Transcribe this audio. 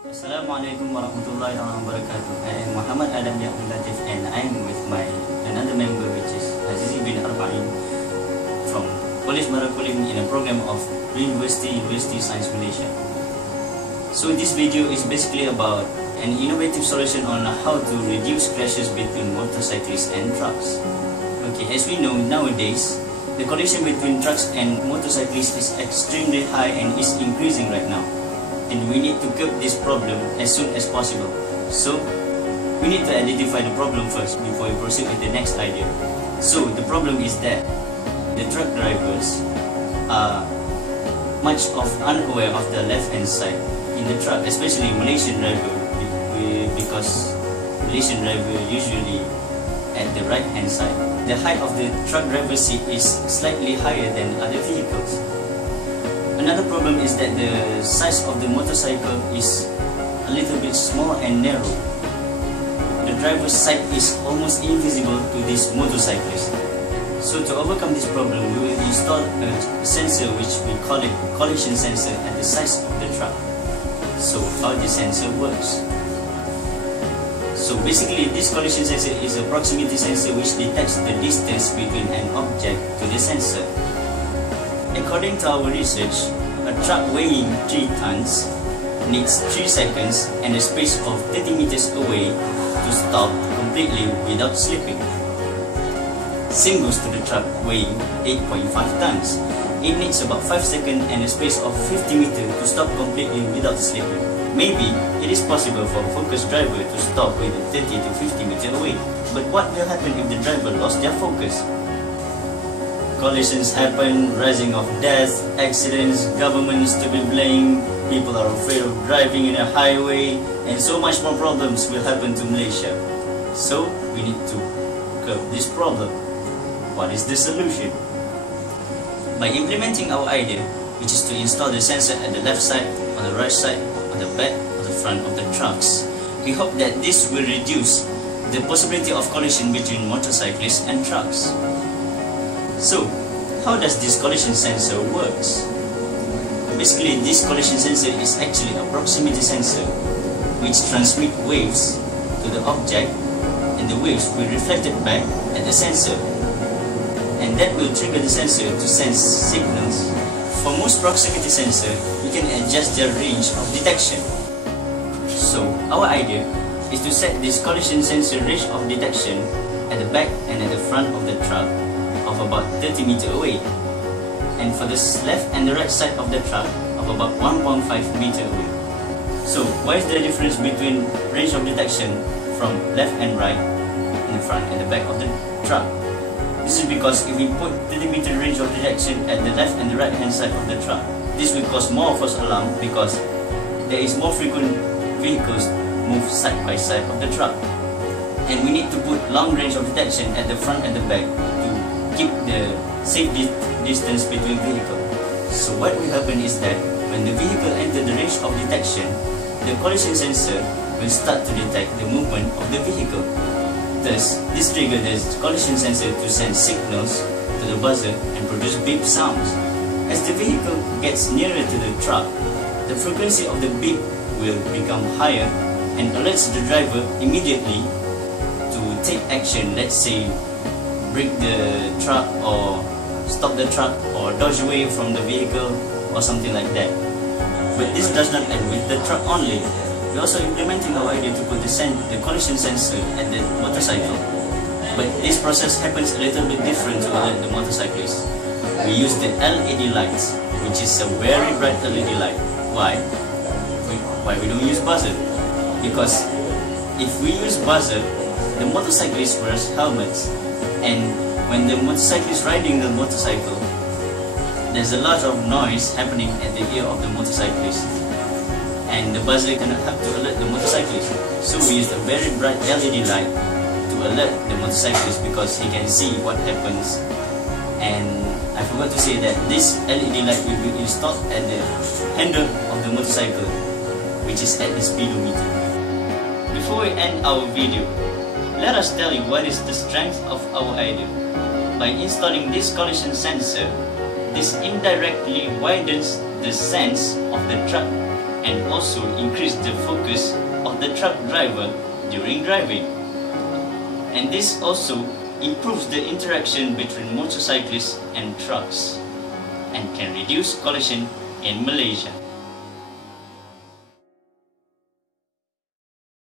Assalamualaikum warahmatullahi wabarakatuh. I am Muhammad Adam Yaqub Latif and I am with my another member which is Azizi bin Arba'in from College Marakulim in a program of University Science Malaysia. So this video is basically about an innovative solution on how to reduce crashes between motorcyclists and trucks. Okay, as we know nowadays, the collision between trucks and motorcyclists is extremely high and is increasing right now. And we need to curb this problem as soon as possible. So, we need to identify the problem first before we proceed with the next idea. So, the problem is that the truck drivers are much unaware of the left-hand side in the truck, especially Malaysian driver, because Malaysian driver usually at the right-hand side. The height of the truck driver's seat is slightly higher than other vehicles. Another problem is that the size of the motorcycle is a little bit small and narrow. The driver's side is almost invisible to this motorcyclist. So to overcome this problem, we will install a sensor which we call it collision sensor at the size of the truck. So how this sensor works? So basically this collision sensor is a proximity sensor which detects the distance between an object to the sensor. According to our research, a truck weighing 3 tons needs 3 seconds and a space of 30 meters away to stop completely without slipping. Same goes to the truck weighing 8.5 tons. It needs about 5 seconds and a space of 50 meters to stop completely without slipping. Maybe it is possible for a focused driver to stop within 30 to 50 meters away. But what will happen if the driver lost their focus? Collisions happen, rising of deaths, accidents, governments to be blamed, people are afraid of driving in a highway, and so much more problems will happen to Malaysia. So, we need to curb this problem. What is the solution? By implementing our idea, which is to install the sensor at the left side, on the right side, on the back, or the front of the trucks, we hope that this will reduce the possibility of collision between motorcyclists and trucks. So, how does this collision sensor works? Basically, this collision sensor is actually a proximity sensor which transmits waves to the object, and the waves will reflect it back at the sensor, and that will trigger the sensor to sense signals. For most proximity sensor, you can adjust their range of detection. So, our idea is to set this collision sensor range of detection at the back and at the front of the truck of about 30 meters away, and for the left and the right side of the truck of about 1.5 meters away. So what is the difference between range of detection from left and right in the front and the back of the truck? This is because if we put 30 meter range of detection at the left and the right hand side of the truck, this will cause more false alarm because there is more frequent vehicles move side by side of the truck, and we need to put long range of detection at the front and the back keep the safe distance between vehicles. So what will happen is that when the vehicle enters the range of detection, the collision sensor will start to detect the movement of the vehicle. Thus, this triggers the collision sensor to send signals to the buzzer and produce beep sounds. As the vehicle gets nearer to the truck, the frequency of the beep will become higher and alerts the driver immediately to take action, let's say brake the truck or stop the truck or dodge away from the vehicle or something like that. But this does not end with the truck only. We are also implementing our idea to put the collision sensor at the motorcycle. But this process happens a little bit different to the motorcyclists. We use the LED lights, which is a very bright LED light. Why? Why we don't use buzzer? Because if we use buzzer, the motorcyclists wear helmets. And when the motorcyclist is riding the motorcycle, there's a lot of noise happening at the ear of the motorcyclist, and the buzzer cannot help to alert the motorcyclist. So we use a very bright LED light to alert the motorcyclist because he can see what happens. And I forgot to say that this LED light will be installed at the handle of the motorcycle, which is at the speedometer. Before we end our video, let us tell you what is the strength of our idea. By installing this collision sensor, this indirectly widens the sense of the truck and also increase the focus of the truck driver during driving. And this also improves the interaction between motorcyclists and trucks and can reduce collision in Malaysia.